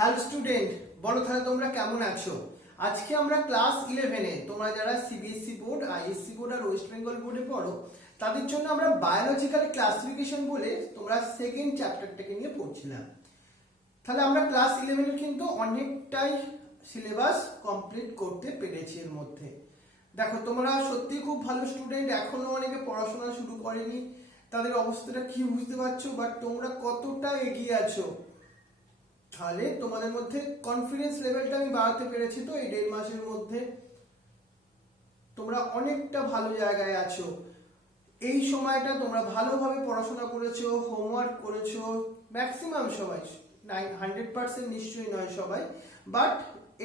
Hello student, বলো তাহলে তোমরা কেমন আছো? আজকে আমরা ক্লাস 11-এ তোমরা যারা সিবিএসসি বোর্ড, আইএসসি বোর্ড আর ওয়েস্ট বেঙ্গল বোর্ডে পড়ো তাদের জন্য আমরা বায়োলজিক্যাল ক্লাসিফিকেশন বলে তোমরা সেকেন্ড চ্যাপ্টারটাকে নিয়ে পড়ছিলাম। তাহলে আমরা ক্লাস 11-এর কিন্তু অনেকটাই সিলেবাস কমপ্লিট করতে পেরেছি এর মধ্যে। দেখো তোমরা সত্যি খুব ভালো স্টুডেন্ট, এখনো অনেকে পড়াশোনা শুরু করেনি, তাদের অবস্থাটা কি বুঝতে পারছো, বাট তোমরা কতটা এগিয়ে আছো। তাহলে তোমাদের মধ্যে কনফিডেন্স লেভেলটা আমি বাড়াতে পেরেছি। তো এই 1.5 মাসের মধ্যে তোমরা অনেকটা ভালো জায়গায় আছো। এই সময়টা তোমরা ভালোভাবে পড়াশোনা করেছো, হোমওয়ার্ক করেছো, ম্যাক্সিমাম সবাই, 100% নিশ্চয়ই নয় সবাই, বাট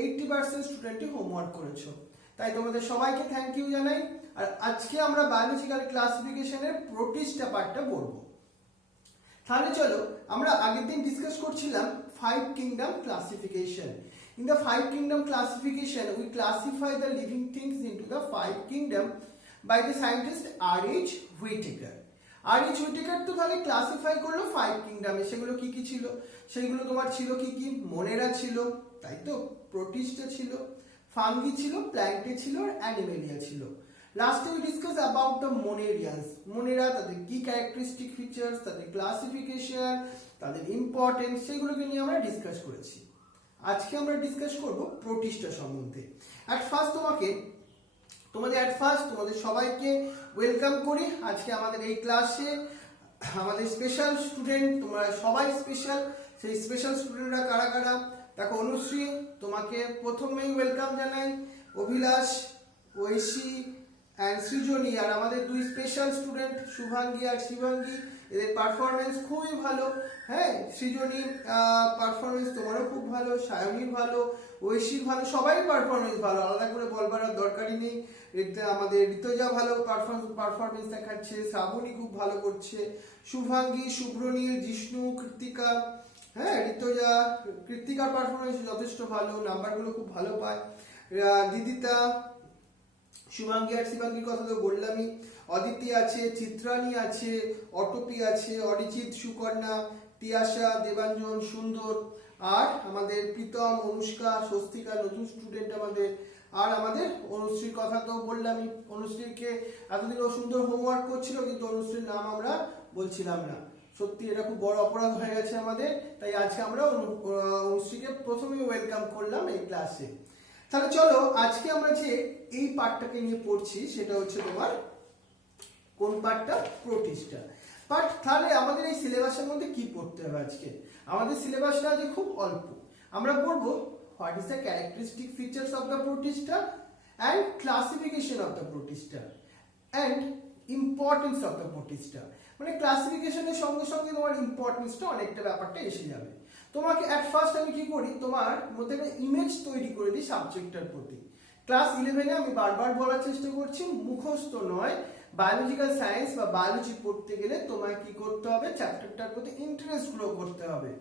80% স্টুডেন্টই হোমওয়ার্ক করেছো। তাই তোমাদের সবাইকে থ্যাংক ইউ জানাই। আর আজকে আমরা বায়োলজিক্যাল ক্লাসিফিকেশনের প্রোটিস্টা পার্টটা পড়বো। তাহলে চলো, আমরা আগের দিন ডিসকাস করছিলাম 5 kingdom classification. In the 5 kingdom classification, we classify the living things into the 5 kingdom by the scientist R.H. Whittaker. R.H. Whittaker তো তাহলে ক্লাসিফাই করলো 5 কিংডমে। সেগুলো কি কি ছিল? সেগুলো তোমার ছিল কি কি? মোনেরা ছিল, তাই তো, প্রোটিস্টা ছিল, ফাঙ্গি ছিল, প্ল্যান্টে ছিল, আর অ্যানিমেলিয়া ছিল। লাস্টে we discuss about the monerians. মোনেরা, তাদের কি ক্যারেক্টারিস্টিক ফিচার্স, তাদের ক্লাসিফিকেশন, তাদের ইম্পর্টেন্স, সেগুলোকে নিয়ে আমরা ডিসকাস করেছি। আজকে আমরা ডিসকাস করব প্রোটিস্টা সম্বন্ধে। তোমাদের সবাইকে ওয়েলকাম করি আজকে আমাদের এই ক্লাসে। আমাদের স্পেশাল স্টুডেন্ট, তোমরা সবাই স্পেশাল। সেই স্পেশাল স্টুডেন্টরা কারা কারা? দেখো, অনুশ্রী, তোমাকে প্রথমেই ওয়েলকাম জানাই। অভিলাষ, ঐশী অ্যান্ড সৃজনী, আর আমাদের দুই স্পেশাল স্টুডেন্ট শুভাঙ্গী আর শিবাঙ্গী, এদের পারফরমেন্স খুবই ভালো। হ্যাঁ, সৃজনী পারফরমেন্স তোমারও খুব ভালো, সায়নীর ভালো, ঐশীর ভালো, সবাই পারফরমেন্স ভালো, আলাদা করে বলবার দরকারই নেই। আমাদের ঋতুজা ভালো পারফরমেন্স দেখাচ্ছে, শ্রাবণী খুব ভালো করছে, শুভাঙ্গী, শুভ্রনীল, জিষ্ণু, কৃত্তিকা, হ্যাঁ ঋতুজা, কৃত্তিকার পারফরমেন্স যথেষ্ট ভালো, নাম্বারগুলো খুব ভালো পায়। দিদিতা, শুভাঙ্গী আর শিবাঙ্গীর কথা তো বললামই। অদিতি আছে, চিত্রাণী আছে, অটপি আছে, অরিজিৎ, সুকন্যা, তিয়াশা, দেবাঞ্জন, সুন্দর, আর আমাদের প্রীতম, অনুষ্কা, স্বস্তিকা নতুন স্টুডেন্ট আমাদের। আর আমাদের অনুশ্রীর কথা তো বললামই। অনুশ্রীকে এতদিন ও সুন্দর হোমওয়ার্ক করছিল, কিন্তু অনুশ্রীর নাম আমরা বলছিলাম না। সত্যি এটা খুব বড় অপরাধ হয়ে গেছে আমাদের। তাই আজকে আমরা অনুশ্রীকে প্রথমেই ওয়েলকাম করলাম এই ক্লাসে। তাহলে চলো, আজকে আমরা যে এই পার্টটাকে নিয়ে পড়ছি সেটা হচ্ছে তোমার কোন পার্টটা? Protista part. তাহলে আমাদের এই সিলেবাসের মধ্যে কি পড়তে হবে আজকে? আমাদের সিলেবাসটা আজকে খুব অল্প। আমরা পড়বো what is the characteristic features of the Protista and classification of the Protista and importance of the Protista. মানে ক্লাসিফিকেশনের সঙ্গে সঙ্গে তোমার ইম্পর্টেন্সটা অনেকটা ব্যাপারটা এসে যাবে। তোমাকে অ্যাট ফার্স্ট আমি কি করি, তোমার মধ্যে একটা ইমেজ তৈরি করে দিই সাবজেক্টটার প্রতি। ক্লাস 11-এ আমি বারবার বলার চেষ্টা করছি, মুখস্থ নয়, বায়োলজিক্যাল সায়েন্স বা বায়োলজি পড়তে গেলে তোমায় কি করতে হবে? চ্যাপ্টারটার প্রতি ইন্টারেস্ট গ্রো করতে হবে,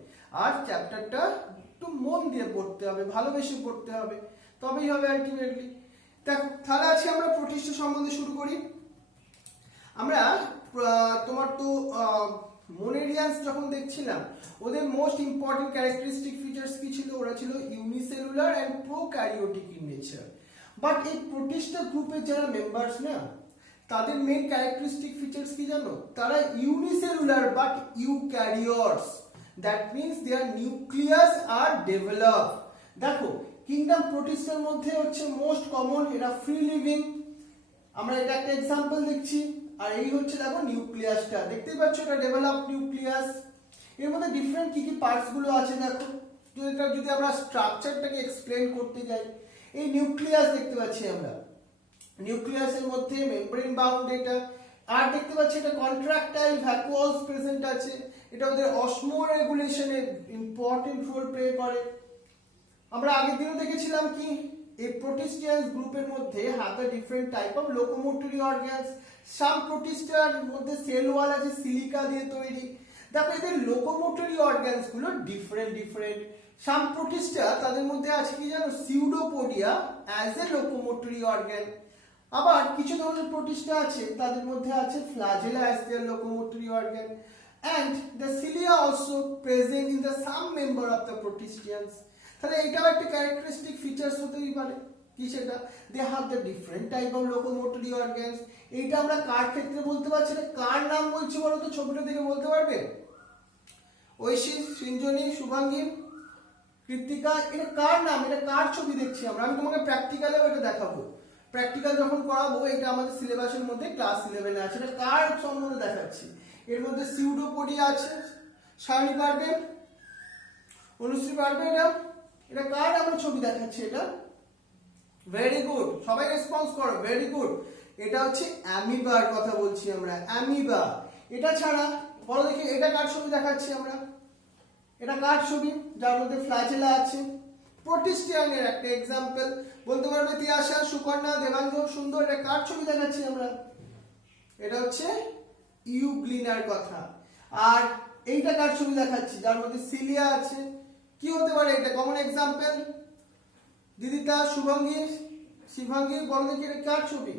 আর চ্যাপ্টারটা একটু মন দিয়ে পড়তে হবে, ভালোবেসে পড়তে হবে, তবেই হবে আলটিমেটলি। দেখো, তাহলে আজকে আমরা প্রোটিস্টা সম্বন্ধে শুরু করি। আমরা তোমার তো মোনেরিয়ান্স যখন দেখছিলাম, ওদের মোস্ট ইম্পর্টেন্ট ক্যারেক্টারিস্টিক ফিচার্স কি ছিল? ওরা ছিল unicellular and prokaryotic in nature. But এই প্রোটিস্টা গ্রুপের যারা মেম্বার্স না, তাদের মেইন ক্যারেক্টারিস্টিক ফিচার্স কি জানো? তারা unicellular but eukaryotes. That means their nucleus are develop. দেখো, কিংডম প্রোটিস্টার মধ্যে হচ্ছে মোস্ট কমন, এরা ফ্রি লিভিং। আমরা এটা একটা এক্সাম্পল দেখছি। আর এই হচ্ছে দেখো নিউক্লিয়াসটা, দেখতেই পাচ্ছ, এটা ডেভেলপ নিউক্লিয়াস। এর মধ্যে ডিফারেন্ট কি কি পার্টস গুলো আছে দেখো। যদি আমরা স্ট্রাকচারটাকে এক্সপ্লেন করতে যাই, এই নিউক্লিয়াস দেখতে পাচ্ছি আমরা, নিউক্লিয়াসের মধ্যে মেমব্রেন বাউন্ড এটা, আর দেখতে পাচ্ছি এটা কন্ট্রাক্টাইল ভ্যাকুয়ালস প্রেজেন্ট আছে। এটা ওদের অসমো রেগুলেশনে ইম্পর্টেন্ট রোল প্লে করে। আমরা আগের দিনও দেখেছিলাম কি এই প্রোটিস্টিয়ান্স গ্রুপের মধ্যে have the different type of locomotory organs. Some প্রোটিস্টার মধ্যে সেল ওয়াল আছে সিলিকা দিয়ে তৈরি। দেখো, এদের লোকোমোটরি অর্গানস গুলো ডিফারেন্ট। সাম প্রোটিস্টা, তাদের মধ্যে আছে কি জানো? Pseudopodia as a locomotory organ. আবার কিছু ধরনের প্রোটিস্টা আছে, তাদের মধ্যে আছে flagella as their locomotory organ. and the cilia also present in the some member of the protistians. তাহলে এটাও একটা ক্যারেক্টারিস্টিক ফিচার্স হতেই পারে। কি সেটা? They have the different type of locomotory organs. এইটা আমরা কার ক্ষেত্রে বলতে পারছি না, কার নাম বলছি বলো তো? ছবিটা দেখে বলতে পারবে? ঐশী, সৃঞ্জনী, শুভাঙ্গী, কৃত্তিকা, এটা কার নাম? এটা কার ছবি দেখছি আমরা? আমি তোমাকে প্র্যাকটিক্যালেও এটা দেখাবো। প্র্যাকটিক্যাল যখন করাবো, এটা আমাদের সিলেবাসের মধ্যে ক্লাস 11 আছে। এটা কার সম্বন্ধে দেখাচ্ছি? এর মধ্যে সিউডোপোডিয়া আছে। সায়নী পারবে, অনুশ্রী পারবে। এটা এটা কার আমরা ছবি দেখাচ্ছি? এটা ভেরি গুড, সবাই রেসপন্স করো, ভেরি গুড। এটা হচ্ছে অ্যামিবার কথা বলছি আমরা, অ্যামিবা। এটা ছাড়া বলো দেখি, এটা কার ছবি দেখাচ্ছি আমরা? এটা কার ছবি যার মধ্যে ফ্ল্যাজেলা আছে? প্রোটিস্টিয়ানের একটা এক্সাম্পল। বলতে পারবে তিয়াশা, সুকন্যা, দেবাঙ্গ, সুন্দর, এটা কার ছবি দেখাচ্ছি আমরা? এটা হচ্ছে ইউগ্লিনার কথা। আর এইটা কার ছবি দেখাচ্ছি? যার মধ্যে সিলিয়া আছে। কি হতে পারে এটা? Common example. দিদিতা, শুভাঙ্গী, শিভাঙ্গী, বলো দেখি এটা কার ছবি?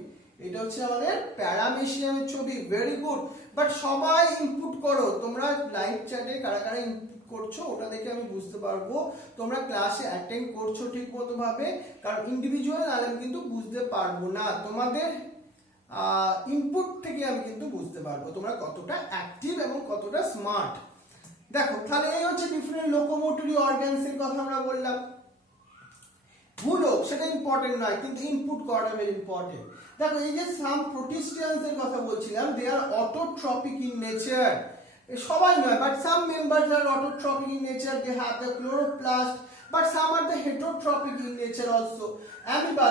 এটা হচ্ছে আমাদের প্যারামেশিয়ামের ছবি। Very good. বাট সবাই ইনপুট করো, তোমরা লাইভ চ্যাটে কারা কারা ইনপুট করছো ওটা দেখে আমি বুঝতে পারবো তোমরা ক্লাসে অ্যাটেন্ড করছো ঠিক মতো ভাবে। কারণ ইন্ডিভিজুয়াল আমি কিন্তু বুঝতে পারবো না, তোমাদের ইনপুট থেকে আমি কিন্তু বুঝতে পারবো তোমরা কতটা অ্যাক্টিভ এবং কতটা স্মার্ট। দেখো, তাহলে এই হচ্ছে ডিফারেন্ট লোকোমোটরি অর্গানস এর কথা আমরা বললাম। ভুলো সেটা ইম্পর্টেন্ট নয়, কিন্তু ইনপুট করাটা ভেরি ইম্পর্টেন্ট। দেখো, এই যে সাম প্রোটিস্টিয়ানস এর কথা বলছিলাম, they are autotrophic in nature. সবাই নয়, but some members are autotrophic in nature, they have the chloroplast, but some are the heterotrophic in nature also. Amoeba,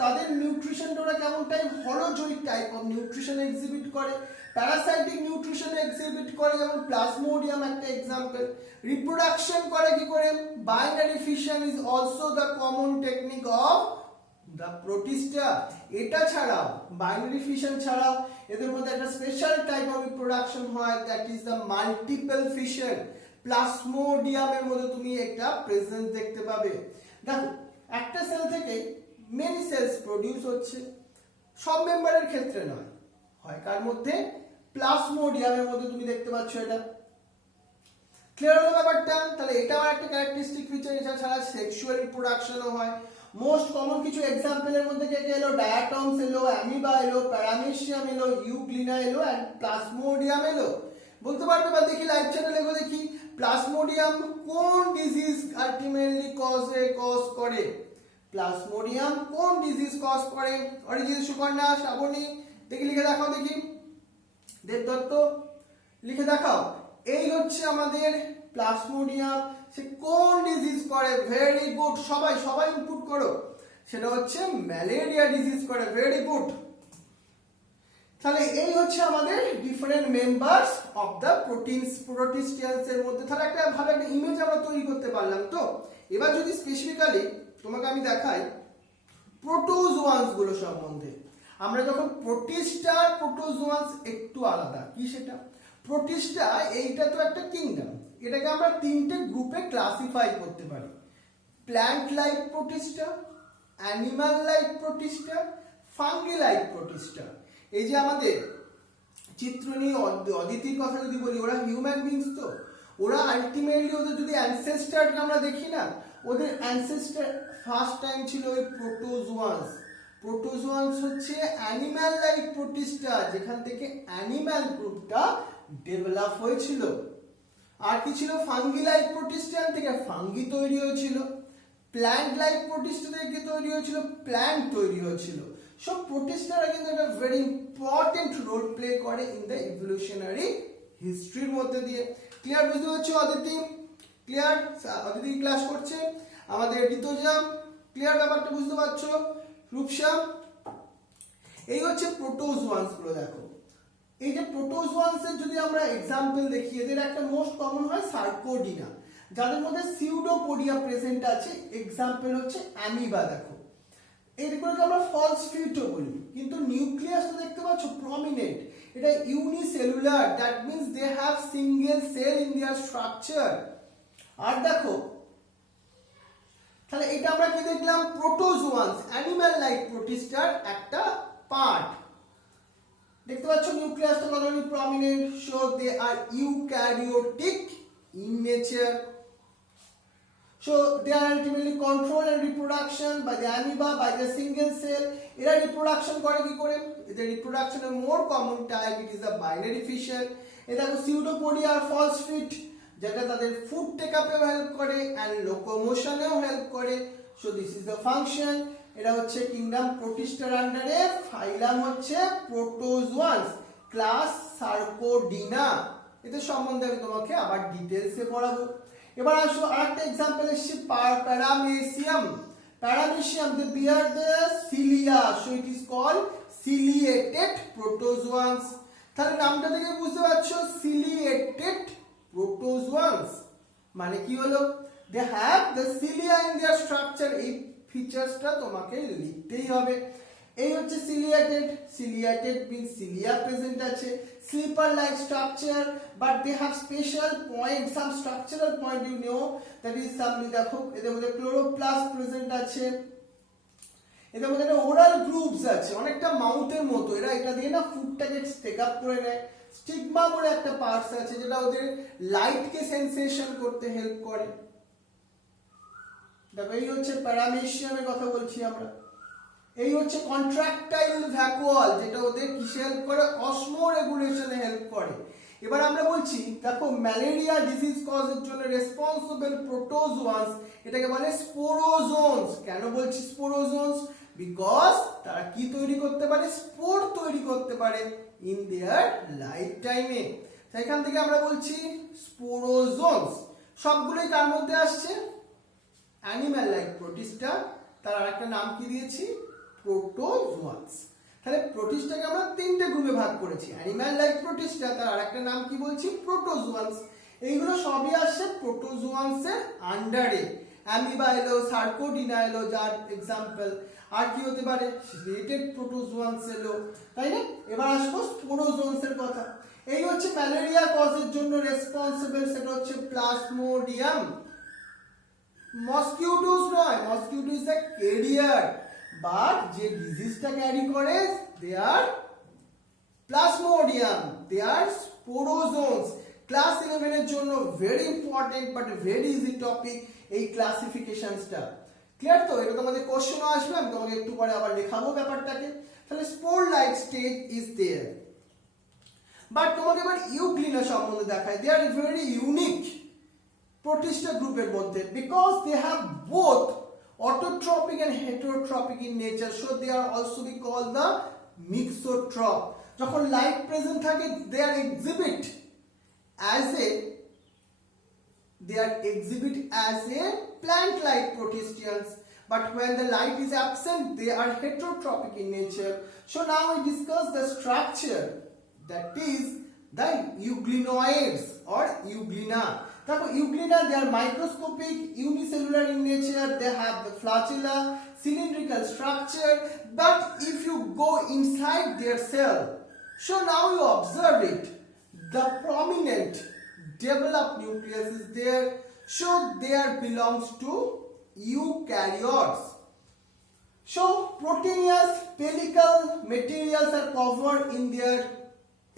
তাদের নিউট্রিশনটা ওরা কেমন type? Holozoic type of nutrition exhibit করে। Parasitic nutrition exhibit করে, যেমন plasmodium একটা এক্সাম্পল। রিপ্রোডাকশন করে কি করে? Binary fission is also the common technique of the protista. এটা ছাড়াও, বাইনারি ফিশন ছাড়াও এদের মধ্যে একটা স্পেশাল টাইপ অফ রিপ্রোডাকশন হয়, that is the multiple fission. প্লাজমোডিয়ামের মধ্যে তুমি একটা প্রেজেন্স দেখতে পাবে। দেখো, একটা সেল থেকে মেনি সেলস প্রডিউস হচ্ছে, সব মেম্বারের ক্ষেত্রে নয়, হয় কার মধ্যে? প্লাজমোডিয়ামের মধ্যে তুমি দেখতে পাচ্ছ। এটা ক্লিয়ার হলো ব্যাপারটা? তাহলে এটাও একটা ক্যারেক্টারিস্টিক ফিচার। এটা ছাড়া সেক্সুয়াল রিপ্রোডাকশনও হয়। মোস্ট কমন কিছু এক্সাম্পলের মধ্যে কে কে এলো? ডায়াটমস এলো, অ্যামিবা এলো, প্যারামেশিয়াম এলো, ইউগ্লিনা এলো, এন্ড প্লাজমোডিয়াম এলো। বলতে পারবে? বা দেখি লাইভ চ্যাটে লেখো দেখি, প্লাজমোডিয়াম কোন ডিজিজ আলটিমেটলি কজ করে? প্লাজমোডিয়াম কোন ডিজিজ কজ করে? অরিজিৎ, সুকন্যা, শ্রাবণী, দেখি লিখে দেখাও দেখি। দেবদত্ত, লিখে দেখাও। এই হচ্ছে আমাদের প্লাজমোডিয়াম। সে কোন ডিজিজ করে? ভেরি গুড, সবাই সবাই ইনপুট করো। সেটা হচ্ছে ম্যালেরিয়া ডিজিজ করে। Very good. তাহলে এই হচ্ছে আমাদের ডিফারেন্ট মেম্বার্স অফ দ্য প্রোটিস্টিয়ানস এর মধ্যে। তাহলে একটা ভালো একটা ইমেজ আমরা তৈরি করতে পারলাম। তো এবার যদি স্পেসিফিক্যালি তোমাকে আমি দেখাই প্রোটোজোয়ান্স গুলো সম্বন্ধে। আমরা যখন প্রোটিস্টা, প্রোটোজোয়ান্স একটু আলাদা। কি সেটা? প্রোটিস্টা এইটা তো একটা কিংডম, এটাকে আমরা তিনটে গ্রুপে ক্লাসিফাই করতে পারি। Plant like Protista, animal like Protista, fungi like Protista. এই যে আমাদের চিত্রনী, অদিতির কথা যদি বলি, ওরা হিউম্যান বিংস। তো ওরা আলটিমেটলি ওদের যদি অ্যানসেস্টারকে আমরা দেখি না, ওদের অ্যানসেস্টার ফার্স্ট টাইম ছিল ওই প্রোটোজোয়ান্স। প্রোটোজোয়ান্স হচ্ছে অ্যানিম্যাল লাইক প্রোটিস্টা, যেখান থেকে অ্যানিম্যাল গ্রুপটা ডেভেলপ হয়েছিল। আর কি ছিল? ফাঙ্গি লাইক প্রোটিস্টান থেকে ফাঙ্গি তৈরি হয়েছিল। প্ল্যান্ট লাইক প্রোটিস্টা থেকে তৈরি হয়েছিল প্ল্যান্ট তৈরি হয়েছিল। সব প্রোটিস্টারা কিন্তু একটা ভেরি ইম্পর্টেন্ট রোল প্লে করে ইন দ্য ইভলিউশনারি হিস্ট্রির মধ্যে দিয়ে। ক্লিয়ার? বুঝতে পারছো অদিতি? ক্লিয়ার? অদিতি ক্লাস করছে। আমাদের ঋতুজা, ক্লিয়ার ব্যাপারটা বুঝতে পারছো? রূপসা, এই হচ্ছে প্রোটোজোয়ান্স গুলো। দেখো, এই যে প্রোটোজোয়ান্স এর যদি আমরা এক্সাম্পল দেখি, এদের একটা মোস্ট কমন হয় সার্কোডিনা, যাদের মধ্যে সিউডোপোডিয়া প্রেজেন্ট আছে। এক্সাম্পল হচ্ছে অ্যামিবা। দেখো, এগুলোকে আমরা ফলস ফিউটো বলি, কিন্তু নিউক্লিয়াসটা দেখতে পাচ্ছ প্রমিনেন্ট। এটা unicellular, that means they have single cell in their structure. আর দেখো, তাহলে এটা আমরা কি দেখলাম? প্রোটোজোয়ান্স, অ্যানিমাল লাইক প্রোটিস্টার একটা পার্ট। দেখতে পাচ্ছ নিউক্লিয়াসটা কতখানি prominent, so they are eukaryotic in nature. So they are ultimately control and reproduction by the amoeba, by the single cell. এরা reproduction করে কি করে? এদের reproduction এর more common type, it is a binary fission. এটা হলো pseudopodia আর false fit, যেটা তাদের food take up এও help করে and locomotion এও help করে. So this is the function. এটা হচ্ছে kingdom Protista under এ, phylum হচ্ছে Protozoans, class Sarcodina. এদের সম্বন্ধে আমি তোমাকে আবার ডিটেইলসে পড়াবো। এবার আসো আরেকটা एग्जांपल এসে paramecium. Paramecium they bear the cilia, so it is called ciliated protozoans. তাহলে নামটা থেকে বুঝতে পারছো সিলিয়েটেড প্রোটোজোয়ান্স মানে কি হলো? They have the cilia in their structure. এই ফিচারসটা তোমাকে লিখতেই হবে। এই হচ্ছে ciliated, ciliated means cilia present আছে, slipper like structure, but they have special point, some structural point you know, that is some. দেখো এদের মধ্যে ক্লোরোপ্লাস্ট প্রেজেন্ট আছে, এদের মধ্যে একটা ওরাল গ্রুপস আছে, অনেকটা মাউথের মতো, এরা এটা দিয়ে না ফুডটাকে টেক আপ করে নেয়। স্টিগমা বলে একটা পার্টস আছে যেটা ওদের লাইটকে সেন্সেশন করতে হেল্প করে। দেখো এই হচ্ছে প্যারামেসিয়ামের কথা বলছি আমরা। এই হচ্ছে কন্ট্রাক্টাইল ভ্যাকুয়াল, যেটা ওদের কিসে হেল্প করে? অসমো রেগুলেশনে হেল্প করে। এবার আমরা বলছি দেখো ম্যালেরিয়া ডিজিজ কজের জন্য রেসপন্সিবল প্রোটোজোয়ান্স, এটাকে বলে স্পোরোজোনস। কেন বলছি স্পোরোজোনস? বিকজ তারা কি তৈরি করতে পারে? স্পোর তৈরি করতে পারে ইন দেয়ার লাইফ টাইমে। এখান থেকে আমরা বলছি স্পোরোজোনস। সবগুলোই কার মধ্যে আসছে? অ্যানিম্যাল লাইক প্রোটিস্টা, তার আরেকটা নাম কি দিয়েছি? প্রোটোজোয়ান্স। তাহলে প্রোটিস্টাকে আমরা তিনটে গ্রুপে ভাগ করেছি, অ্যানিম্যাল লাইক প্রোটিস্টা, তার আরেকটা নাম কি বলছি? প্রোটোজোয়ান্স। এইগুলো সবই আসছে প্রোটোজোয়ান্সের আন্ডারে। অ্যামিবা এলো, সার্কোডিনা এলো যার এক্সাম্পল, আর কি হতে পারে? সিলিয়েটেড প্রোটোজোয়ান্স এলো, তাই না? এবার আসবো স্পোরোজোয়ান্সের কথা। এই হচ্ছে ম্যালেরিয়া কজের জন্য রেসপন্সিবল, সেটা হচ্ছে প্লাজমোডিয়াম। মসকিউটোস নয়, mosquito is a career, but যে ডিজিজটা ক্যারি করে দে আর প্লাজমোডিয়াম, দে আর স্পোরোজোনস। ক্লাস 11 এর জন্য very important but very easy topic এই ক্লাসিফিকেশনসটা। ক্লিয়ার তো? এটা তোমাদের কোশ্চেনও আসবে, আমি তোমাকে একটু পরে আবার লেখাবো ব্যাপারটাকে। তাহলে spore like stage is there, but তোমাকে এবার ইউগ্লিনা সম্বন্ধে দেখায়। They are very unique protista গ্রুপের মধ্যে, because they have both autotropic and heterotropic in nature, so they are also be called the mixotrop. যখন লাইট প্রেজেন্ট থাকে they are exhibit as a plant like protistians, but when the light is absent they are heterotropic in nature. So now we discuss the structure, that is the euglenoids or euglena. Now euglena, they are microscopic, unicellular in nature, they have the flagella, cylindrical structure, but if you go inside their cell, so now you observe it, the prominent developed nucleus is there, so there belongs to eukaryotes. So proteinous pellicle materials are covered in their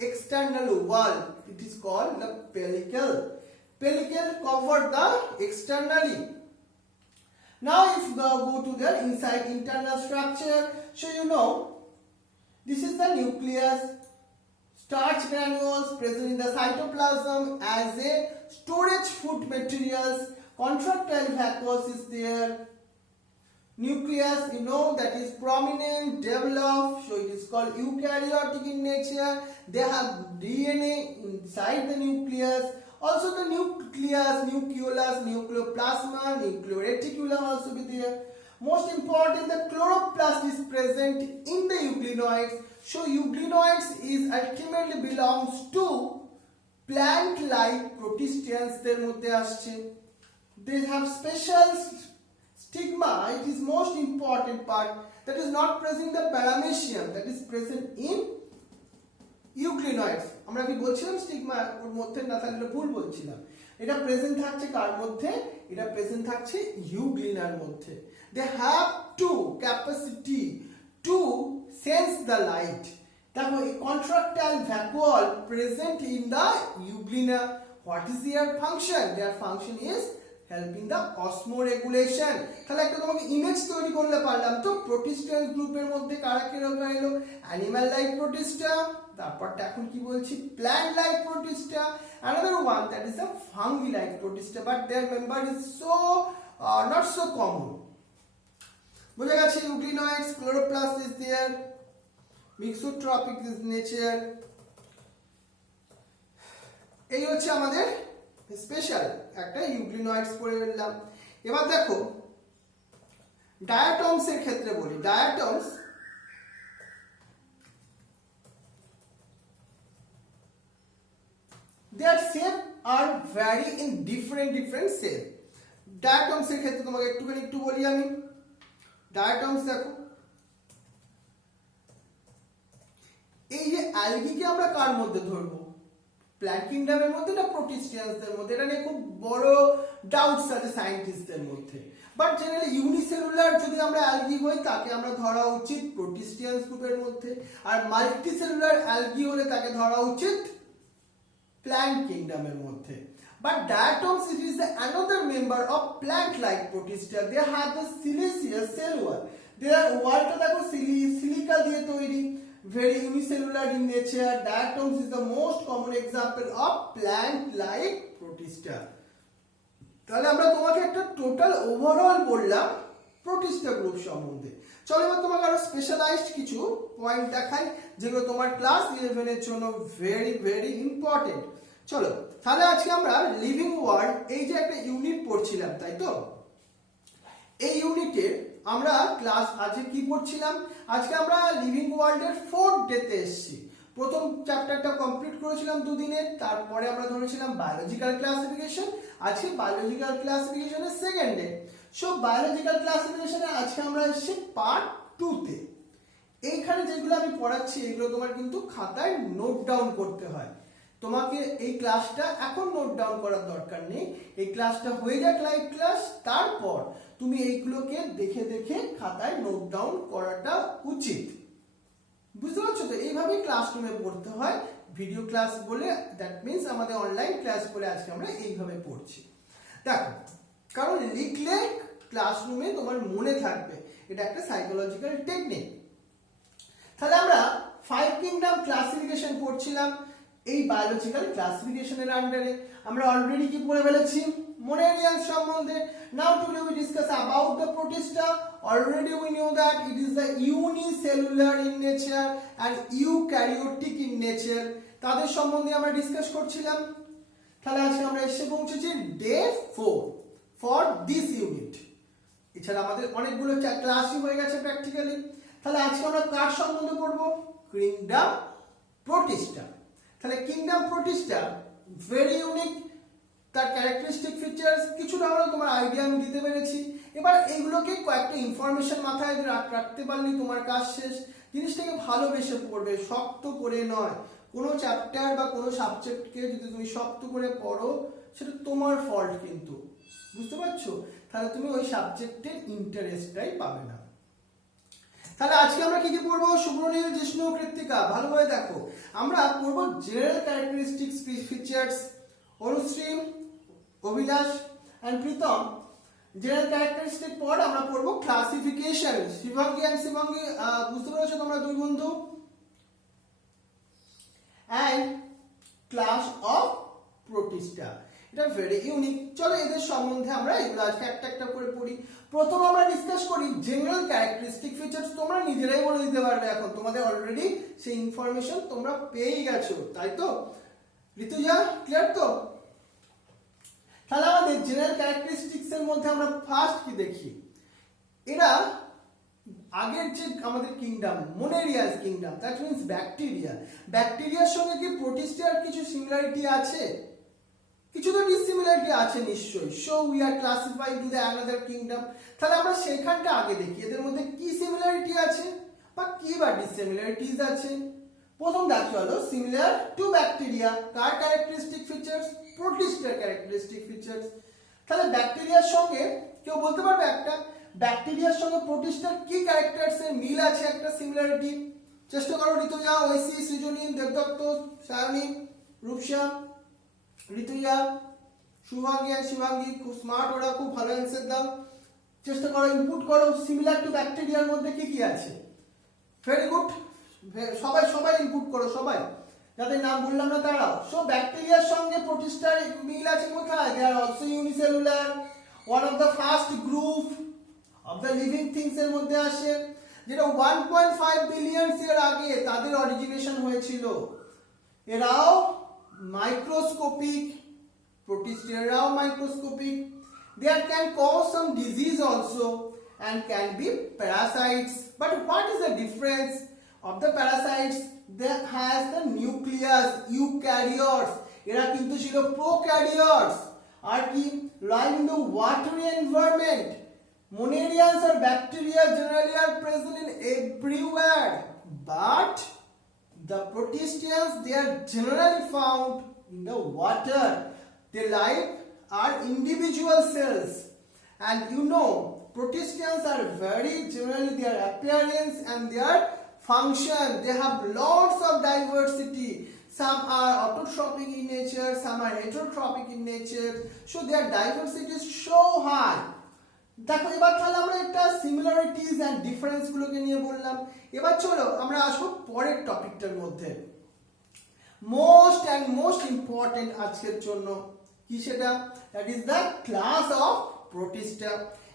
external wall, it is called the pellicle. Pellicle cover the externally. Now if you go to the inside internal structure, so you know this is the nucleus, starch granules present in the cytoplasm as a storage food materials, contractile vacuole is there. Nucleus, you know, that is prominent, developed, so it is called eukaryotic in nature. They have DNA inside the nucleus. Also the nucleus, nucleolus, nucleoplasma, nucleoreticulum also be there. Most important, the chloroplast is present in the euglenoids. So euglenoids is ultimately belongs to plant-like protistians. Der moddhe asche. They have special stigma. It is most important part that is not present in the paramecium, that is present in ইউগ্লিনয়েডস। আমরা কি বলছিলাম stigma ওর মধ্যে না থাকলে ভুল বলছিলাম। এটা present থাকছে কার মধ্যে? এটা প্রেজেন্ট থাকছে ইউগ্লিনার মধ্যে। They have to capacity to sense the light, দেখো এই contractile vacuole present in the euglena, what is their function? Their function is helping the osmoregulation. তাহলে একটা তোমাকে ইমেজ তৈরি করলে পারলাম তো প্রোটিস্টাল গ্রুপের মধ্যে কারা কারা এলো, অ্যানিমাল লাইক প্রোটিস্টা, তারপরটা এখন কি বলছি plant like Protista, another one that is a fungi like protista, but their member is so not so common. বোঝা গেছে? ইউগ্লিনয়েডস, chloroplast is there, mixotropic is nature. এই হচ্ছে আমাদের স্পেশাল একটা ইউগ্লিনয়েডস পড়ে ফেললাম। এবার দেখো ডায়াটমস এর ক্ষেত্রে বলি, ডায়াটমস their shape are vary in different shape. ডায়াটমস এর ক্ষেত্রে তোমাকে একটু বলি আমি। ডায়াটমস দেখো, এই যে অ্যালগিকে আমরা কার মধ্যে ধরবো, প্ল্যান্ট কিংডমের মধ্যে না প্রোটিস্টিয়ান্সদের মধ্যে? এটা নিয়ে খুব বড় ডাউটস আছে সায়েন্টিস্টদের মধ্যে। বাট জেনারেলি ইউনিসেলুলার যদি আমরা অ্যালগি হই তাকে আমরা ধরা উচিত প্রোটিস্টিয়ান্স গ্রুপের মধ্যে, আর মাল্টিসেলুলার অ্যালগি হলে তাকে ধরা উচিত প্ল্যান্ট কিংডমের মধ্যে। But diatoms is another member of plant-like protista. They have the siliceous cell wall. Their wallটা দেখো সিলিকা দিয়ে তৈরি, very unicellular in nature. Diatoms is the most common example of plant-like protista. তাহলে আমরা তোমাকে একটা টোটাল ওভারঅল বললাম Protista group সম্বন্ধে। চলো এবার তোমাকে আরো স্পেশালাইজড কিছু পয়েন্ট দেখাই যেগুলো তোমার ক্লাস 11 এর জন্য ভেরি ভেরি ইম্পর্টেন্ট। চলো তাহলে আজকে আমরা লিভিং ওয়ার্ল্ড এই যে একটা ইউনিট পড়ছিলাম, তাই তো? এই ইউনিটের আমরা ক্লাস আজকে কি পড়ছিলাম? আজকে আমরা লিভিং ওয়ার্ল্ডের 4th ডেতে এসেছি। প্রথম চ্যাপ্টারটা কমপ্লিট করেছিলাম দুদিনের, তারপরে আমরা ধরেছিলাম বায়োলজিক্যাল ক্লাসিফিকেশন, আজকে বায়োলজিক্যাল ক্লাসিফিকেশনের 2nd ডে। সো বায়োলজিক্যাল ক্লাসিফিকেশনে আজকে আমরা এসেছি পার্ট 2 তে। এইখানে যেগুলো আমি পড়াচ্ছি এগুলো তোমার কিন্তু খাতায় নোট ডাউন করতে হয়। তোমাকে এই ক্লাসটা এখন নোট ডাউন করার দরকার নেই, এই ক্লাসটা হয়ে যাক লাইভ ক্লাস, তারপর তুমি এইগুলোকে দেখে দেখে খাতায় নোট ডাউন করাটা উচিত। বুঝতে পারছো তো? এইভাবেই ক্লাসরুমে পড়তে হয়। ভিডিও ক্লাস বলে দ্যাট মিন্স আমাদের অনলাইন ক্লাস বলে আজকে আমরা এইভাবে পড়ছি। দেখো, কারণ লিখলে ক্লাসরুমে তোমার মনে থাকবে, এটা একটা সাইকোলজিক্যাল টেকনিক। তাহলে আমরা 5 কিংডম ক্লাসিফিকেশন পড়ছিলাম এই বায়োলজিক্যাল ক্লাসিফিকেশনের আন্ডারে। আমরা অলরেডি কি পড়ে ফেলেছি মোনেরিয়ান্স সম্বন্ধে। Now today we discuss about the protista. Already we know that it is the unicellular in nature and eukaryotic in nature. তাদের সম্বন্ধে আমরা ডিসকাস করছিলাম। তাহলে আজকে আমরা এসে পৌঁছেছি ডে 4 ফর দিস ইউনিট। এছাড়া আমাদের অনেকগুলো ক্লাসই হয়ে গেছে প্র্যাকটিক্যালি। তাহলে আজকে আমরা কার সম্বন্ধে পড়বো? Kingdom Protista. তাহলে কিংডম প্রোটিস্টা ভেরি ইউনিক, তার ক্যারেক্টারিস্টিক ফিচার্স কিছুটা হলেও তোমার আইডিয়া আমি দিতে পেরেছি। এবার এইগুলোকে কয়েকটা ইনফরমেশন মাথায় রাখতে পারলেই তোমার কাজ শেষ। জিনিসটাকে ভালোবেসে পড়বে, শক্ত করে নয়। কোনো চ্যাপ্টার বা কোনো সাবজেক্টকে যদি তুমি শক্ত করে পড়ো সেটা তোমার ফল্ট কিন্তু, বুঝতে পারছো? তাহলে তুমি ওই সাবজেক্টের ইন্টারেস্টটাই পাবে না। তাহলে আজকে আমরা কি কি পড়বো? সুব্রনীল, জিষ্ণু, কৃত্তিকা, ভালোভাবে দেখো। আমরা পড়বো general characteristics features. Anushree, Abhilash and Pritam general characteristic পর আমরা পড়বো ক্লাসিফিকেশন। শিবাঙ্গী এন্ড শিবাঙ্গী, বুঝতে পেরেছো তোমরা দুই বন্ধু? এন্ড ক্লাস অফ প্রোটিস্টা, এটা ভেরি ইউনিক। চলো এদের সম্বন্ধে আমরা এগুলো আজকে একটা একটা করে পড়ি। প্রথম আমরা ডিসকাস করি জেনারেল ক্যারেক্টারিস্টিক ফিচার্স। তোমরা নিজেরাই বলে দিতে পারবে, এখন তোমাদের অলরেডি সেই ইনফরমেশন তোমরা পেয়ে গেছো, তাই তো? ঋতুজা, ক্লিয়ার তো? তাহলে আমাদের জেনারেল ক্যারেক্টারিস্টিক্স এর মধ্যে আমরা ফার্স্ট কি দেখি? এরা আগের যে আমাদের kingdom monerans kingdom, that means bacteria, ব্যাকটেরিয়ার সঙ্গে কি প্রোটিস্টার কিছু সিমিলারিটি আছে? কিছু তো ডিসিমিলারিটি আছে নিশ্চয়ই। So we are classified to the another kingdom. তাহলে আমরা সেইখানটা আগে দেখি এদের মধ্যে কি সিমিলারিটি আছে বা কি বা ডিসিমিলারিটিজ আছে। প্রথম দেখা হলো সিমিলার টু ব্যাকটেরিয়া। কার ক্যারেক্টারিস্টিক ফিচার্স? প্রোটিস্টার ক্যারেক্টারিস্টিক ফিচার্স। তাহলে ব্যাকটেরিয়ার সঙ্গে কেউ বলতে পারবে একটা ব্যাকটেরিয়ার সঙ্গে প্রোটিস্টার কি ক্যারেক্টারস এর মিল আছে, একটা সিমিলারিটি? চেষ্টা করো। ঋতুজা, ঐশী, সৃজনী, দেবদত্ত, সায়নী, রূপসা, ঋতুজা, শুভাঙ্গী আর শিবাঙ্গী, খুব স্মার্ট ওরা, খুব ভালো অ্যান্সার দাও। চেষ্টা করো, ইনপুট করো, সিমিলার টু ব্যাকটেরিয়ার মধ্যে কি কি আছে। ভেরি গুড, সবাই সবাই ইনপুট করো, সবাই যাদের নাম বললাম না তারাও। সো ব্যাকটেরিয়ার সঙ্গে প্রোটিস্টার মিল আছে কোথায়? They are also unicellular, one of the first group of the living things এর মধ্যে আসে, যেটা 1.5 বিলিয়ন ইয়ার আগে তাদের অরিজিনেশন হয়েছিল। এরাও মাইক্রোস্কোপিক, প্রোটিস্টারাও microscopic. They can cause some disease also and can be parasites. But what is the difference of the parasites? They has the nucleus, eukaryotes. এরা কিন্তু ছিল prokaryotes। আর কি? live in the watery environment. Monarians or bacteria generally are present in everywhere. But the protistians, they are generally found in the water. They live are individual cells, and you know protistians are very generally their appearance and their function, they have lots of diversity. Some are autotrophic in nature, some are heterotrophic in nature, so their diversity is so high. দেখো এবার তাহলে আমরা একটা similarities and difference গুলোকে নিয়ে বললাম। এবার চলো আমরা আসবো পরের টপিকটার মধ্যে, মোস্ট ইম্পর্টেন্ট আজকের জন্য। কি সেটা? That is the class of Protista.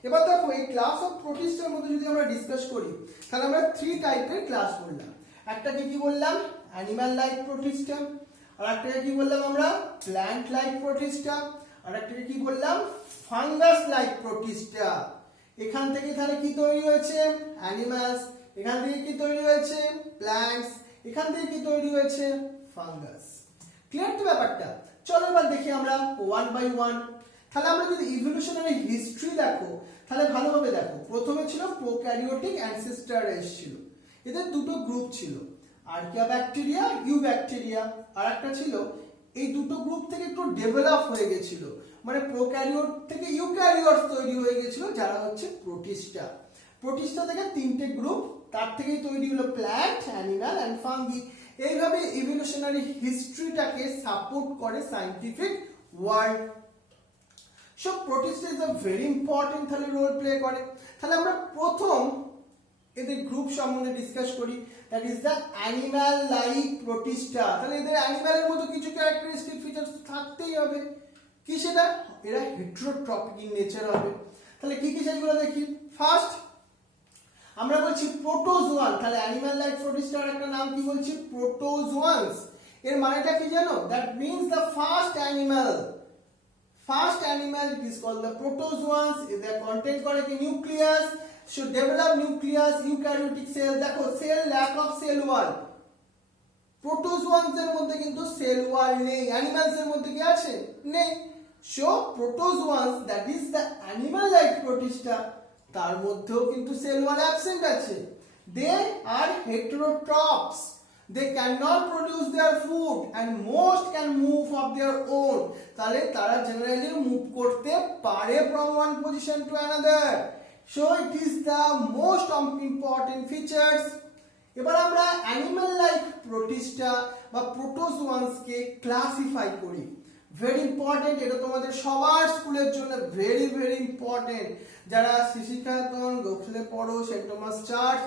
এবার দেখো এই ক্লাস অফ প্রোটিস্টার মধ্যে যদি আমরা ডিসকাস করি তাহলে আমরা 3 টাইপের ক্লাস বললাম। একটাকে কি বললাম? Animal like Protista. আর একটাকে কি বললাম আমরা? Plant like Protista. আর একটাকে কি বললাম? Fungus like Protista. এখান থেকে তাহলে কি তৈরি হয়েছে? অ্যানিমালস। এখান থেকে কি তৈরি হয়েছে? প্ল্যান্টস। এখান থেকে কি তৈরি হয়েছে? ফাঙ্গাস। ক্লিয়ার তো ব্যাপারটা? চলো এবার দেখি আমরা ওয়ান বাই ওয়ান। তাহলে আমরা যদি ইভলিউশনারি হিস্ট্রি দেখো তাহলে ভালোভাবে দেখো। প্রথমে ছিল প্রোক্যারিওটিক অ্যানসেস্টর এসেছিল, এদের দুটো গ্রুপ ছিল, আর্কিয়া ব্যাকটেরিয়া, ইউ ব্যাকটেরিয়া। আর একটা ছিল এই দুটো গ্রুপ থেকে একটু ডেভেলপ হয়ে গেছিল, মানে প্রোক্যারিওট থেকে ইউক্যারিওট তৈরি হয়ে গেছিল যারা হচ্ছে প্রোটিস্টা। প্রোটিস্টা থেকে 3টে গ্রুপ, তার থেকেই তৈরি হলো প্ল্যান্ট, অ্যানিমাল এন্ড ফাঙ্গি। এইভাবে ইভলিউশনারি হিস্ট্রিটাকে সাপোর্ট করে scientific world. So Protista is a very important তাহলে রোল প্লে করে। তাহলে আমরা প্রথম এদের গ্রুপ সম্বন্ধে ডিসকাস করি, that is the animal like Protista. তাহলে এদের অ্যানিমালের মতো কিছু ক্যারেক্টারিস্টিক ফিচার্স থাকতেই হবে। কি সেটা? এরা হেটারোট্রপিক ইন নেচার হবে। তাহলে কি কি সেগুলো দেখি। ফার্স্ট আমরা বলছি প্রোটোজোয়ান। তাহলে অ্যানিমাল লাইক প্রোটিস্টার একটা নাম কি বলছি? প্রোটোজোয়ানস। এর মানেটা কি জানো? That means the first animal. First animal it is called the protozoans. এদের কন্টেন্ট করে কি? Nucleus. So develop nucleus, eukaryotic cell. দেখো cell lack of cell wall. Protozoans এর মধ্যে কিন্তু সেল ওয়াল নেই। অ্যানিমালস এর মধ্যে কি আছে? নেই। So protozoans that is the animal like protista, তার মধ্যেও কিন্তু সেল ওয়াল অ্যাবসেন্ট আছে। দে আর হেটারোট্রপস। They cannot produce their food and most can move of their own. তাহলে তারা জেনারেলি মুভ করতে পারে from one position to another. So it is the most important features. এবার আমরা অ্যানিমাল লাইক প্রোটিস্টা বা প্রোটোজোয়ানস কে classify করি। Very important, এটা তোমাদের সবার স্কুলের জন্য ভেরি ভেরি ইম্পর্টেন্ট। যারা শিশিকাতন, গোখলে পড়ো, সেন্ট টমাস চার্চ,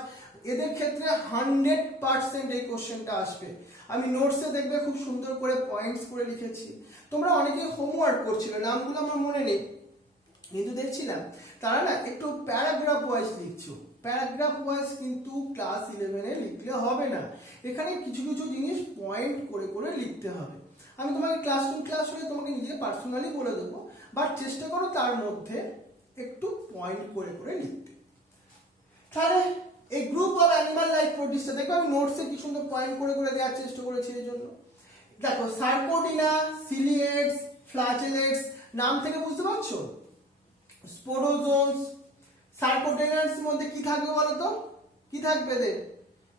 এদের ক্ষেত্রে 100% এই কোশ্চেনটা আসবে। আমি নোটসে দেখবে খুব সুন্দর করে পয়েন্টস করে লিখেছি। তোমরা অনেকে হোমওয়ার্ক করছিলে, নামগুলো আমার মনে নেই, কিন্তু দেখছিলাম তারা না একটু প্যারাগ্রাফ ওয়াইজ লিখছো। প্যারাগ্রাফ ওয়াইজ কিন্তু ক্লাস 11-এ লিখলে হবে না, এখানে কিছু কিছু জিনিস পয়েন্ট করে করে লিখতে হবে। আমি তোমাকে ক্লাস টু ক্লাস হলে তোমাকে নিজে পার্সোনালি বলে দেবো, বাট চেষ্টা করো তার মধ্যে একটু পয়েন্ট করে করে লিখতে। তাহলে এই group of animal like Protista, দেখো আমি নোটসে কি সুন্দর পয়েন্ট করে করে দেওয়ার চেষ্টা করেছি এই জন্য। দেখো সার্কোডিনা, সিলিয়েটস, ফ্ল্যাচেলেটস, নাম থেকে বুঝতে পারছো? স্পোরোজোন্স। সার্কোডিনার মধ্যে কি থাকবে বলো তো? কি থাকবে এদের?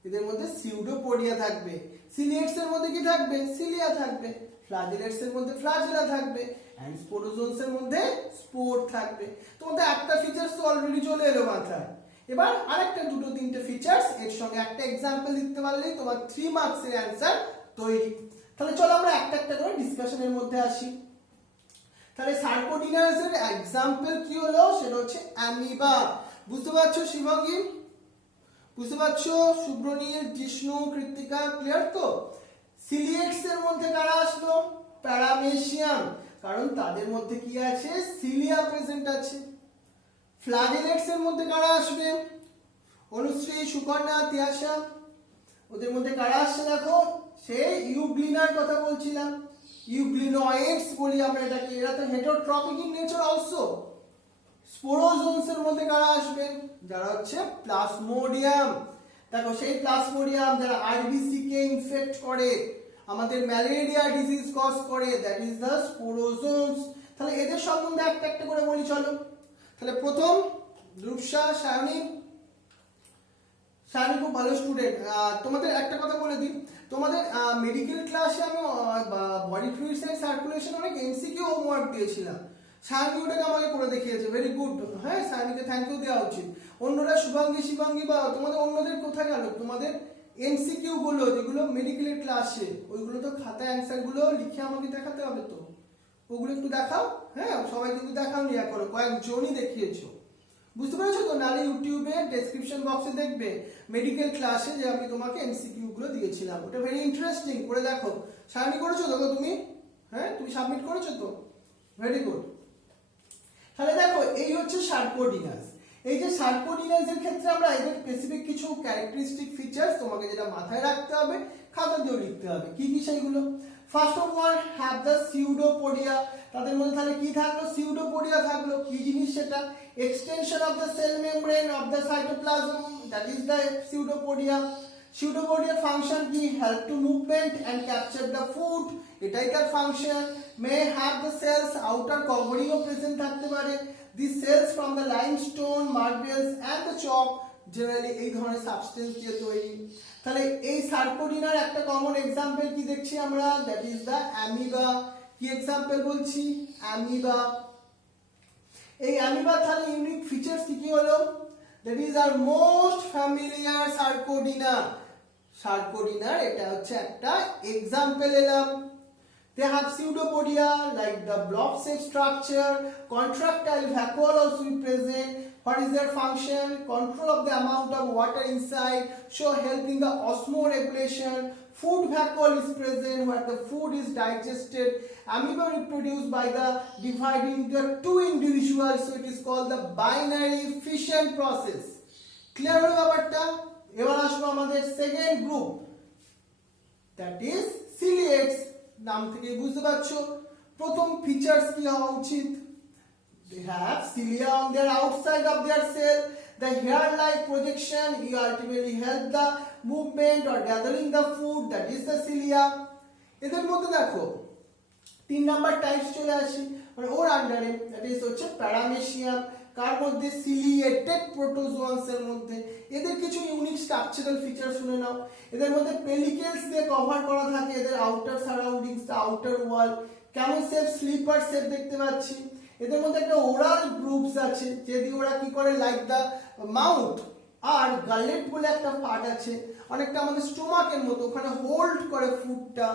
এদের মধ্যে সিউডোপোডিয়া থাকবে। সিলিয়েটস এর মধ্যে কি থাকবে? সিলিয়া থাকবে। ফ্ল্যাজেলেটস এর মধ্যে ফ্ল্যাজেলা থাকবে। এন্ড স্পোরোজোন্স এর মধ্যে স্পোর থাকবে। তোমাদের একটা ফিচারস তো অলরেডি চলে এলো মাথায়, এবার আরেকটা দুটো তিনটে ফিচার্স এর সঙ্গে একটা এক্সাম্পল দিতে পারলেই তোমার 3 মার্কসের অ্যান্সার তৈরি। তাহলে চলো আমরা একটা একটা করে ডিসকাশনের মধ্যে আসি। তাহলে সার্কোডিনাস এর এক্সাম্পল কি হলো, সেটা হচ্ছে অ্যামিবা। বুঝতে পারছো শিবাঙ্গী, বুঝতে পারছো সুব্রনীল, জিষ্ণু, কৃত্তিকা, ক্লিয়ার তো? সিলিয়েটস এর মধ্যে কারা আসলো? প্যারামেশিয়াম, কারণ তাদের মধ্যে কি আছে? সিলিয়া প্রেজেন্ট আছে। ফ্ল্যাগেলেটস এর মধ্যে কারা আসবে? অনুশ্রী, সুকন্যা, তিয়াশা, ওদের মধ্যে কারা আসছে দেখো? সেই ইউগ্লিনার কথা বলছিলাম, ইউগ্লিনয়েডস বলি আমরা এটাকে, এরা তো হেটারোট্রপিক ইন নেচার অলসো। স্পোরোজোনস এর মধ্যে কারা আসবে? যারা হচ্ছে প্লাজমোডিয়াম। দেখো সেই প্লাজমোডিয়াম যারা আরবিসি কে ইনফেক্ট করে, আমাদের ম্যালেরিয়া ডিজিজ কজ করে, দ্যাট ইজ দ্য স্পোরোজোনস। তাহলে এদের সম্বন্ধে একটা একটা করে বলি চলো। তাহলে প্রথম রূপসা, সায়নী খুব ভালো স্টুডেন্ট। তোমাদের একটা কথা বলে দিই, তোমাদের মেডিকেল ক্লাসে আমি বডি ফ্লুইডস এন্ড সার্কুলেশন অনেক এমসিকিউ হোমওয়ার্ক দিয়েছিলাম। সায়নী ওটাকে আমাকে করে দেখিয়েছে, ভেরি গুড। হ্যাঁ, সায়নীকে থ্যাংক ইউ দেওয়া উচিত। অন্যরা শুভাঙ্গী, শিবাঙ্গী বা তোমাদের অন্যদের কোথায় গেল? তোমাদের এমসিকিউ গুলো যেগুলো মেডিকেলের ক্লাসে, ওইগুলো তো খাতায় অ্যান্সার গুলো লিখে আমাকে দেখাতে হবে, তো ওগুলো একটু দেখাও। হ্যাঁ, সবাই কিন্তু দেখাওনি এখনো, কয়েকজনই দেখিয়েছো। বুঝতে পেরেছো তো? নালে ইউটিউবে ডেসক্রিপশন বক্সে দেখবে মেডিকেল ক্লাসে যে আমি তোমাকে এমসিকিউ গুলো দিয়েছিলাম, ওটা ভেরি ইন্টারেস্টিং, করে দেখো। সাবমিট করেছো তো তুমি? হ্যাঁ, তুমি সাবমিট করেছো তো? Very good. তাহলে দেখো এই হচ্ছে সার্কোডিনাস। এই যে সার্কোডিনাস এর ক্ষেত্রে আমরা এদের স্পেসিফিক কিছু ক্যারেক্টারিস্টিক ফিচার্স তোমাকে যেটা মাথায় রাখতে হবে, খাতা দিয়েও লিখতে হবে। কি কি সেইগুলো? First of all have the pseudopodia. তাদের মধ্যে তাহলে কি থাকলো? সিউডোপোডিয়া থাকলো। কি জিনিস সেটা? Extension of the cell membrane of the cytoplasm, that is the pseudopodia. সিউডোপোডিয়ার ফাংশন কি? Help to movement and capture the food, এটাই তার ফাংশন। May have the cells outer covering ও প্রেজেন্ট থাকতে পারে। These cells from the limestone, marbles and the chalk generally এই ধরনের সাবস্টেন্স দিয়ে তৈরি। তাহলে এই সার্কোডিনার একটা কমন এক্সাম্পল কি দেখছি আমরা? That is the amoeba. কি এক্সাম্পল বলছি? অ্যামিবা। এই অ্যামিবা তাহলে ইউনিক ফিচার্স কি কি হলো? That is are most familiar sarcodina. সার্কোডিনার এটা হচ্ছে একটা এক্সাম্পল এলাম। They have pseudopodia like the blob-shaped structure. Contractile vacuole also is present. What is their function? Control of the amount of water inside, so helping the osmoregulation. Food vacuole is present where the food is digested. Amoeba reproduced by the dividing into two individuals, so it is called the binary fission process. Clear হলো ব্যাপারটা? এবার আসবো আমাদের second group, that is ciliates। নাম থেকে বুঝতে পারছো প্রথম ফিচার্স কি হওয়া উচিত? They have cilia on their outside of their cell. The hair-like projection ultimately help the movement or gathering the food, that is the cilia. এদের মধ্যে দেখো 3 নাম্বার টাইপস চলে আসি, মানে ওর আন্ডারে, দ্যাট ইজ হচ্ছে প্যারামেশিয়াম। কার মধ্যে? সিলিয়েটেড প্রোটোজোয়ান্স এর মধ্যে। এদের কিছু ইউনিক স্ট্রাকচারাল ফিচার শুনে নাও। এদের মধ্যে পেলিকেলস দিয়ে কভার করা থাকে এদের আউটার সারাউন্ডিংস, আউটার ওয়াল। কেমন শেপ? স্লিপার শেপ দেখতে পাচ্ছি। এদের মধ্যে একটা ওরাল গ্রুপস আছে, যেদি ওরা কি করে, লাইক দা মাউথ আর গালেট বলে একটা পার্ট আছে, অনেকটা আমাদের স্টোমাকের মতো, ওখানে হোল্ড করে ফুডটা।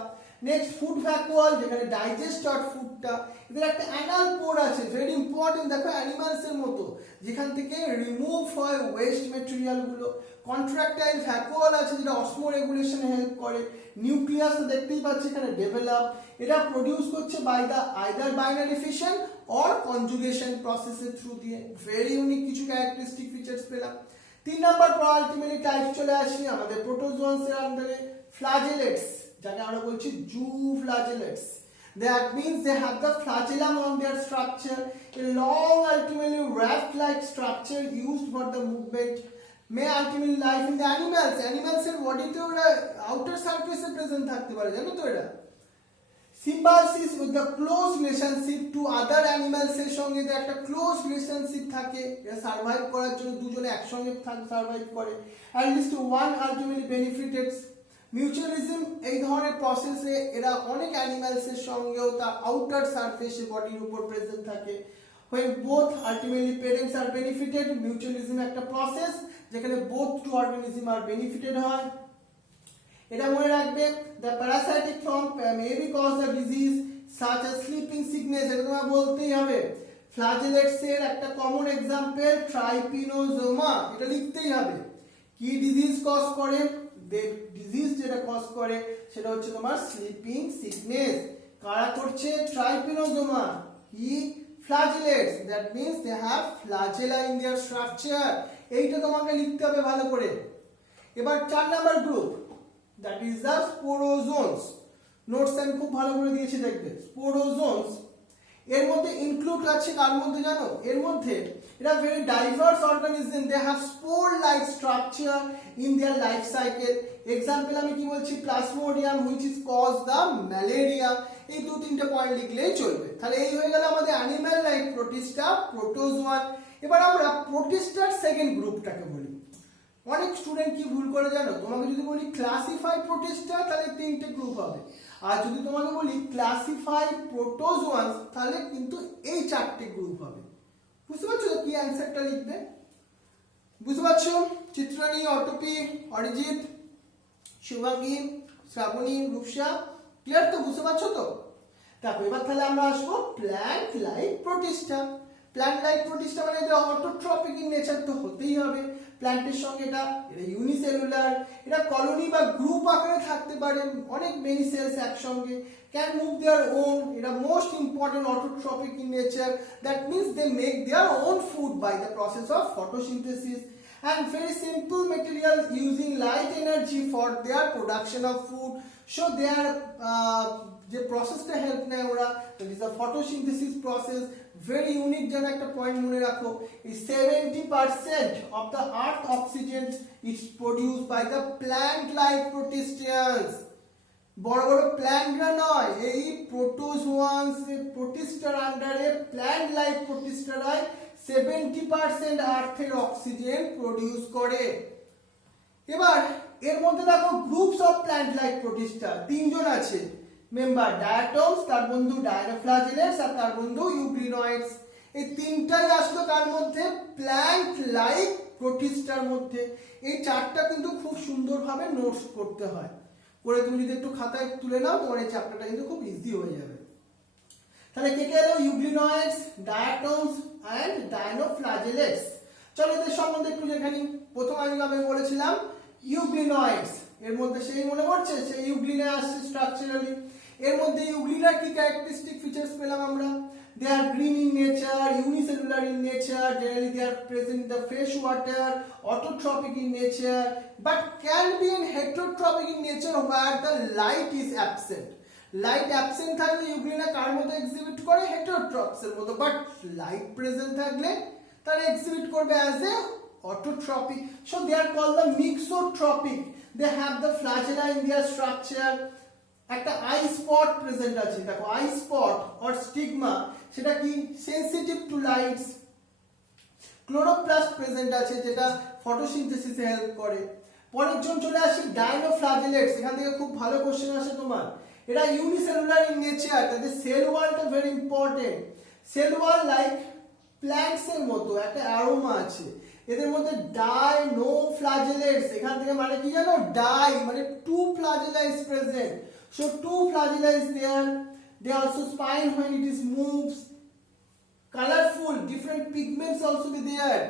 নেক্সট ফুড ভ্যাকুয়াল, যেখানে ডাইজেস্ট হয় ফুডটা। এদের একটা অ্যানাল পোর আছে, ভেরি ইম্পর্টেন্ট, দেখো অ্যানিমালস এর মতো, যেখান থেকে রিমুভ হয় ওয়েস্ট মেটেরিয়াল গুলো। কন্ট্রাক্টাইল ভ্যাকুয়াল আছে, যেটা অসমো রেগুলেশনে হেল্প করে। নিউক্লিয়াস তো দেখতেই পাচ্ছি এখানে ডেভেলপ। এটা প্রডিউস করছে by the either binary fission or conjugation প্রসেসের থ্রু দিয়ে। ভেরি ইউনিক কিছু ক্যারেক্টারিস্টিক ফিচার্স পেলাম। 3 নাম্বার আলটিমেটলি টাইপ চলে আসি আমাদের প্রোটোজোয়ান্স এর আন্ডারে, ফ্ল্যাজেলেটস, যাকে আমরা বলছি জুফ্ল্যাজেলেটস। That means they have the flagellum on their structure, a long ultimately raft-like structure used for the movement. May ultimately life in the animals. Animals এর বডিতে ওরা আউটার সারফেসে প্রেজেন্ট থাকতে পারে, জানো তো? এটা symbiosis with the close relationship to other animals এর সঙ্গে একটা ক্লোজ রিলেশনশিপ থাকে। এরা সার্ভাইভ করার জন্য দুজনে একসঙ্গে সার্ভাইভ করে। at least one ultimately benefits mutualism. এই ধরনের প্রসেসে এরা অনেক অ্যানিমালস এর সঙ্গেও তার আউটার সারফেসে বডির উপর প্রেজেন্ট থাকে। when both ultimately parents are benefited, mutualism একটা প্রসেস যেখানে both two organism are benefited হয়। এটা মনে রাখবে, the parasitic form may be cause the disease such as sleeping sickness, এটা তোমার বলতেই হবে। ফ্ল্যাজেলেটস এর একটা কমন এক্সাম্পল ট্রাইপিনোজোমা, এটা লিখতেই হবে। কি ডিজিজ কজ করে? ডিজিজ যেটা কজ করে সেটা হচ্ছে তোমার স্লিপিং সিকনেস। কারা করছে? ট্রাইপিনোজোমা। কি? Flagellates, that means they have flagella in their structure. এইটা তোমাকে লিখতে হবে ভালো করে। এবার 4 number group, that is the sporozoans. Notes আমি খুব ভালো করে দিয়েছি দেখবে। স্পোরোজোনস এর মধ্যে ইনক্লুড আছে কার মধ্যে জানো? এর মধ্যে এরা very diverse organism, they have spore like structure in their life cycle. Example আমি কি বলছি? Plasmodium which is cause the malaria. এই 2-3টে পয়েন্ট লিখলেই চলবে। তাহলে এই হয়ে গেল আমাদের অ্যানিমাল লাইক প্রোটিস্টা, প্রোটোজোয়ান। এবার আমরা প্রোটিস্টার সেকেন্ড গ্রুপটাকে বলি। অনেক স্টুডেন্ট কি ভুল করে জানো? তোমাকে যদি বলি ক্লাসিফাই প্রোটিস্টা তাহলে 3টে গ্রুপ হবে, আর যদি তোমাকে বলি ক্লাসিফাই প্রোটোজোয়ান্স তাহলে কিন্তু এই 4টে গ্রুপ হবে। বুঝতে পারছো কি অ্যানসারটা লিখবে? বুঝতে পারছো? চিত্রাণী, অটোপি, অরিজিৎ, শুভাঙ্গী, শ্রাবণী, রূপসা, ক্লিয়ার তো? বুঝতে পারছো তো? তারপর এবার তাহলে আমরা আসবো plant like Protista. Plant like Protista মানে এটা অটোট্রপিক ইন নেচার তো হতেই হবে। প্ল্যান্টের সঙ্গে এটা ইউনিসেলুলার, এটা কলোনি বা গ্রুপ আকারে থাকতে পারে, অনেক মেনি সেলস একসঙ্গে, ক্যান মুভ দেয়ার ওন। এটা most important autotrophic in nature, that means they make their own food by the process of photosynthesis and very simple material using light energy for their production of food. So their যে প্রসেসটা help নেয় ওরা, that is a photosynthesis process, very unique। যেন একটা point মনে রাখো, is 70% of the earth oxygen is produced by the plant like protistians। বড় বড় প্ল্যান্টরা নয়, এই প্রোটোজোয়ান্স প্রোটিস্টার আন্ডারে প্ল্যান্ট লাইক প্রোটিস্টারাই 70% আর্থের অক্সিজেন প্রডিউস করে। এবার এর মধ্যে দেখো groups of plant like protista 3জন আছে মেম্বার, ডায়াটমস, তার বন্ধু ডায়নোফ্ল্যাজেলেটস আর তার বন্ধু ইউগ্লিনয়েডস। এই 3টাই আসলো কার মধ্যে? প্ল্যান্ট লাইক প্রোটিস্টার মধ্যে। এই 4টা কিন্তু খুব সুন্দরভাবে নোটস করতে হয়, করে তুমি যদি একটু খাতায় তুলে নাও তোমার এই চ্যাপ্টারটা কিন্তু খুব ইজি হয়ে যাবে। তাহলে কে কে এলো? ইউগ্লিনয়েডস, ডায়াটমস এন্ড ডায়নোফ্ল্যাজেলেটস। চলো এদের সম্বন্ধে একটু দেখানি। প্রথম আমি বলেছিলাম ইউগ্লিনয়েডস, এর মধ্যে সেই মনে পড়ছে সেই ইউগ্লিনে আসছে স্ট্রাকচারালি। এর মধ্যে ইউগ্লিনার কি ক্যারেক্টারিস্টিক ফিচার্স পেলাম আমরা? They are green in nature, unicellular in nature, generally they are present in the fresh water, autotrophic in nature, but can be in heterotrophic in nature where the light is absent. Light absent থাকলে euglena কার মতো exhibit করে? হেটারোট্রপস এর মতো। But light present থাকলে তারা exhibit করবে as a autotrophic, so they are called the mixotropic. They have the flagella in their structure. একটা আই স্পট প্রেজেন্ট আছে, দেখো আই স্পট অর স্টিগমা, সেটা কি? Sensitive to lights. Chloroplast present আছে যেটা ফটোসিনথেসিসে হেল্প করে। পরের জন চলে আসি ডায়নোফ্ল্যাজেলেটস। এখান থেকে খুব ভালো কোশ্চেন আসে তোমার। এটা ইউনিসেলুলার ইন নেচার, তাদের সেল ওয়ালটা very important. Cell wall like plants এর মতো একটা অ্যারোমা আছে। এদের মধ্যে ডাইনোফ্ল্যাজেলেটস, এখান থেকে মানে কি জানো? ডাই মানে two flagella is present, so two flagella is there. They also spine when it is moves, colorful different pigments also be there,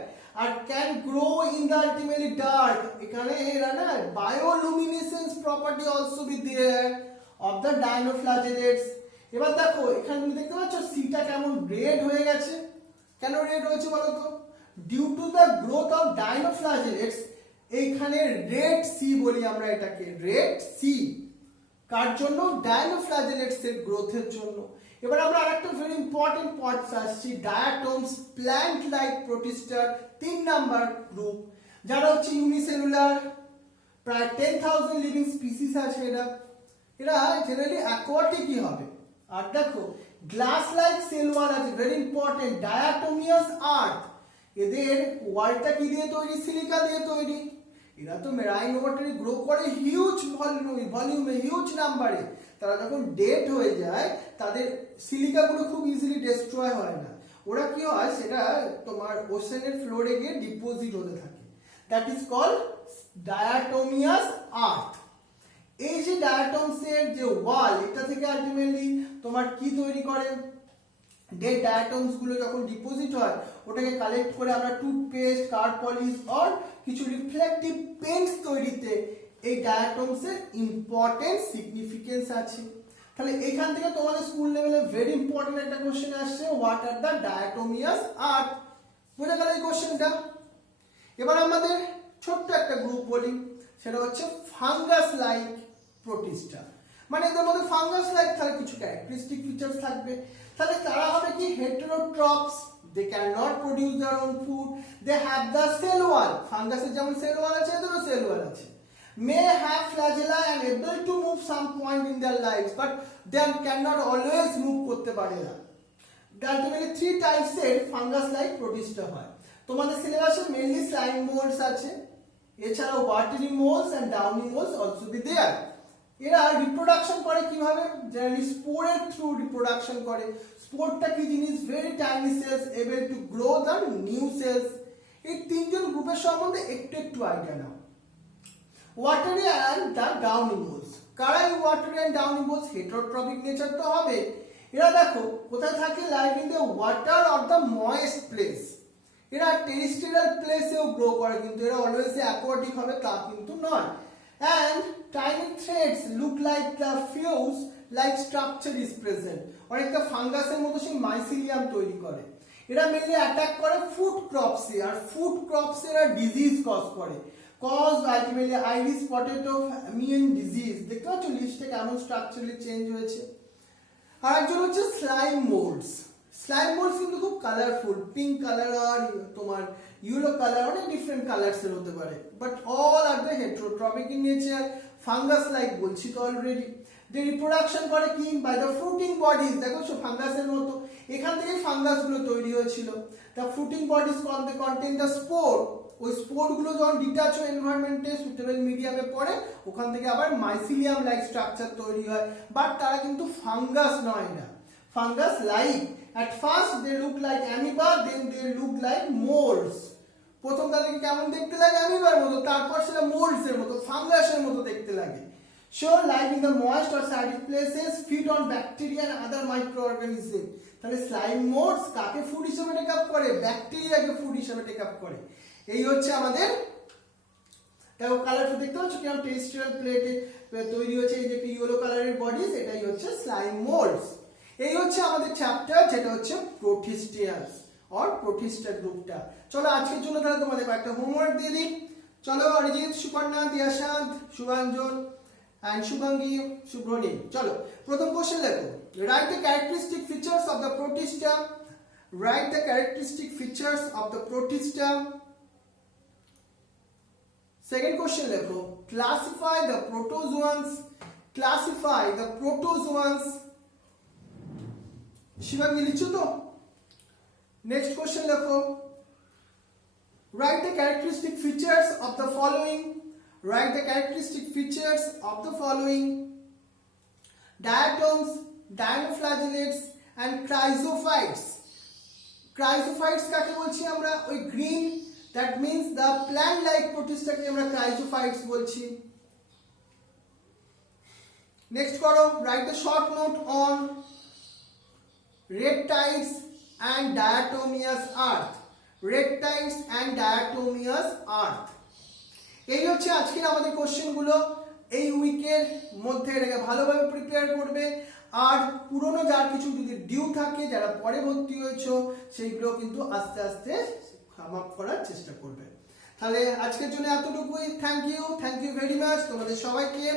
and can grow in the ultimately dark. এখানে এরা না bioluminescence property also be there of the dinoflagellates. এবার দেখো এখানে তুমি দেখতে পাচ্ছ সিটা কেমন রেড হয়ে গেছে। কেন রেড হয়েছে বলো তো? Due to the growth of dinoflagellates. এইখানে রেড সি বলি আমরা এটাকে, রেড সি কার জন্য? ডাইনোফ্ল্যাজেলেটস এর গ্রোথের জন্য। এবার আমরা আরেকটা ভেরি ইম্পর্টেন্ট পয়েন্ট আসছি, ডায়াটমস প্ল্যান্ট লাইক প্রোটিস্টার 3 নাম্বার গ্রুপ, যারা হচ্ছে ইউনিসেলুলার, প্রায় 10,000 লিভিং স্পিসিস আছে। এরা জেনারেলি অ্যাকোয়াটিকই হবে। আর দেখো গ্লাস লাইক সেল ওয়াল আছে, ভেরি ইম্পর্টেন্ট, ডায়াটোমিয়াস আর্থ। এদের ওয়ালটা কি দিয়ে তৈরি? সিলিকা দিয়ে তৈরি। এরা তো মেরাইন ওয়াটারে গ্রো করে হিউজ ভলিউমে, হিউজ নাম্বারে। তারা যখন ডেড হয়ে যায় তাদের সিলিকাগুলো খুব ইজিলি ডিস্ট্রয় হয় না, ওরা কি হয় সেটা তোমার ওশেনের ফ্লোরে গিয়ে ডিপোজিট হতে থাকে, দ্যাট ইজ কল্ড ডায়াটোমিয়াস আর্থ। এই যে ডায়াটমসের যে ওয়াল, এটা থেকে আলটিমেটলি তোমার কি তৈরি করে, ডেড ডায়াটমস গুলো যখন ডিপোজিট হয় ওটাকে কালেক্ট করে আমরা টুথপেস্ট, কার পলিশ আর কিছু রিফ্লেক্টিভ পেইন্টস তৈরিতে এই ডায়াটমসের ইম্পর্টেন্ট সিগনিফিকেন্স আছে। তাহলে এখান থেকে তোমাদের স্কুল লেভেলে ভেরি ইম্পর্টেন্ট একটা কোশ্চেন আসছে, হোয়াট আর দ্য ডায়াটোমিয়াস আর্থ। বোঝা গেল এই কোশ্চেনটা। এবার আমাদের ছোট্ট একটা গ্রুপ বলি, সেটা হচ্ছে ফাঙ্গাস লাইক প্রোটিস্টা। মানে এদের মধ্যে ফাঙ্গাস লাইক তাহলে কিছু ক্যারেক্টারিস্টিক ফিচার্স থাকবে। তাহলে তারা হবে কি heterotrophs, they can not produce their own food, they have the cell wall, ফাঙ্গাসের যেমন সেল ওয়াল আছে এদেরও সেল ওয়াল আছে, may have flagella and able to move some point in their lives but they cannot always move করতে পারে না। ultimately 3 types এর fungus like protista হয়। তোমাদের সিলেবাসে মেইনলি স্লাইম মোল্ডস আছে, এছাড়াও watery moulds and downy moulds also be there. এরা রিপ্রোডাকশন করে কিভাবে, জেনারেলি স্পোরের থ্রু রিপ্রোডাকশন করে। স্পোরটা কি জিনিস, very tiny cells able to grow the new cells. এই তিনজন গ্রুপের সম্বন্ধে একটু একটু আইডিয়া নাও। Watery and the downy moulds, কারা এই watery and downy moulds? Heterotrophic nature তো হবে। এরা দেখো কোথায় থাকে, live in the water or the moist place. এরা টেরিস্ট্রিয়াল প্লেসেও গ্রো করে, কিন্তু এরা অলওয়েজ অ্যাকোয়াটিক হবে তা কিন্তু নয়। and tiny threads look like the fuse like structure is present, অনেকটা ফাঙ্গাসের মতো সেই মাইসিলিয়াম তৈরি করে। এরা মেনলি অ্যাটাক করে ফুড ক্রপসে, আর ফুড ক্রপসে এরা ডিজিজ কজ করে, cause ultimately Irish potato famine disease. দেখতে পাচ্ছ লিস্টে কেমন স্ট্রাকচারালি চেঞ্জ হয়েছে। আর একজন হচ্ছে স্লাইম মোল্ডস। স্লাইম মোল্ডস কিন্তু খুব কালারফুল, পিঙ্ক কালার আর তোমার ইয়েলো কালার, অনেক ডিফারেন্ট কালারস এর হতে পারে, but all are the heterotrophic in nature, fungus like বলছি তো অলরেডি। যে রিপ্রোডাকশন করে কি, বাই দ্য ফ্রুটিং বডিজ। দেখো ফাঙ্গাসের মতো এখান থেকেই ফাঙ্গাস গুলো তৈরি হয়েছিল। The fruiting bodies contain the spore. ওই স্পোর গুলো যখন ডিটাচ হয় এনভায়রনমেন্টে সুইটেবল মিডিয়ামে পড়ে, ওখান থেকে আবার মাইসিলিয়াম লাইক স্ট্রাকচার তৈরি হয়, বাট তারা কিন্তু ফাঙ্গাস নয় না, fungus like. At first they look like amoeba, then they look like molds. প্রথম তাদেরকে কেমন দেখতে লাগে, অ্যামিবার মতো, তারপর সেটা মোল্ডস এর মতো, ফাঙ্গাসের মতো দেখতে লাগে। So live in the moist or sandy places, feed on bacteria and other microorganisms. তাহলে স্লাইম মোল্ডস কাকে ফুড হিসেবে টেক আপ করে, ব্যাকটেরিয়াকে ফুড হিসেবে টেক আপ করে। এই হচ্ছে আমাদের, দেখো কালারটা দেখতে পাচ্ছ কেমন টেরিস্ট্রিয়াল প্লেটে তৈরি হচ্ছে, এই যে ইয়েলো কালারের বডিজ, এটাই হচ্ছে স্লাইম মোল্ডস। এই হচ্ছে আমাদের চ্যাপ্টার, যেটা হচ্ছে প্রোটিস্টিয়াস আর প্রোটিস্টা গ্রুপটা। চলো আজকের জন্য তাহলে তোমাদের একটা হোমওয়ার্ক দিয়ে দিই। চলো অরিজিৎ, সুকন্যা, দিয়াশান্ত, শুভাঞ্জন এন্ড শুভাঙ্গী, শুভ্রনীল। চলো প্রথম কোশ্চেন লেখো, write the characteristic features of the Protista. Write the characteristic features of the Protista. Second question লেখো, classify the protozoans. Classify the protozoans. Shivangi লিখছো তো? নেক্সট কোশ্চেন লেখো, write the characteristic features of the following. Write the characteristic features of the following: diatoms, dinoflagellates and chrysophytes. Chrysophytes কাকে বলছি আমরা? ওই green, that means the plant like প্রোটিস্টাকে আমরা ক্রাইজোফাইটস বলছি। Next করো, write the short note on reptiles and diatomeous earth. reptiles and diatomeous earth. এই হচ্ছে আজকের আমাদের কোশ্চেনগুলো। এই উইকের মধ্যে এটাকে ভালোভাবে প্রিপেয়ার করবে, আর পুরনো যার কিছু যদি ডিউ থাকে, যারা পরে ভর্তি হয়েছো, সেইগুলো কিন্তু আস্তে আস্তে সমাপ্ত করার চেষ্টা করবে। তাহলে আজকের জন্য এতটুকুই। থ্যাংক ইউ ভেরি মাচ তোমাদের সবাইকে।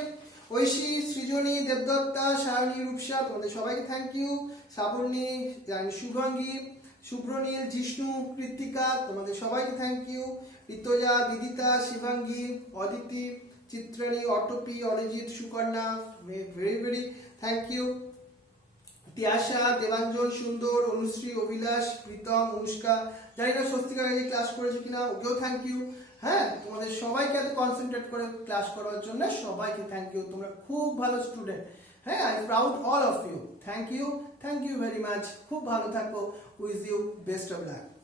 ঐশী, সৃজনী, দেবদত্তা, সায়নী, রূপসা, তোমাদের সবাইকে থ্যাংক ইউ। শ্রাবণী, শুভাঙ্গী, শুভ্রনীল, জিষ্ণু, কৃত্তিকা, তোমাদের সবাইকে থ্যাংক ইউ। ঋতজা, বিদিতা, শিবাঙ্গী, অদিতি, চিত্রাণী, অটপি, Arijit, Sukanya, very thank you. Tiyasha, Debanjan, Sundar, Anushree, অভিলাষ, প্রীতম, অনুষ্কা, জানি না স্বস্তিকা ক্লাস করেছে কিনা, ওকেও থ্যাংক ইউ। হ্যাঁ, তোমাদের সবাইকে এত কনসেন্ট্রেট করে ক্লাস করার জন্য সবাইকে থ্যাংক ইউ। তোমরা খুব ভালো স্টুডেন্ট। হ্যাঁ, I proud all of you. Thank you very much. খুব ভালো থাকো। Wish you best of lakh.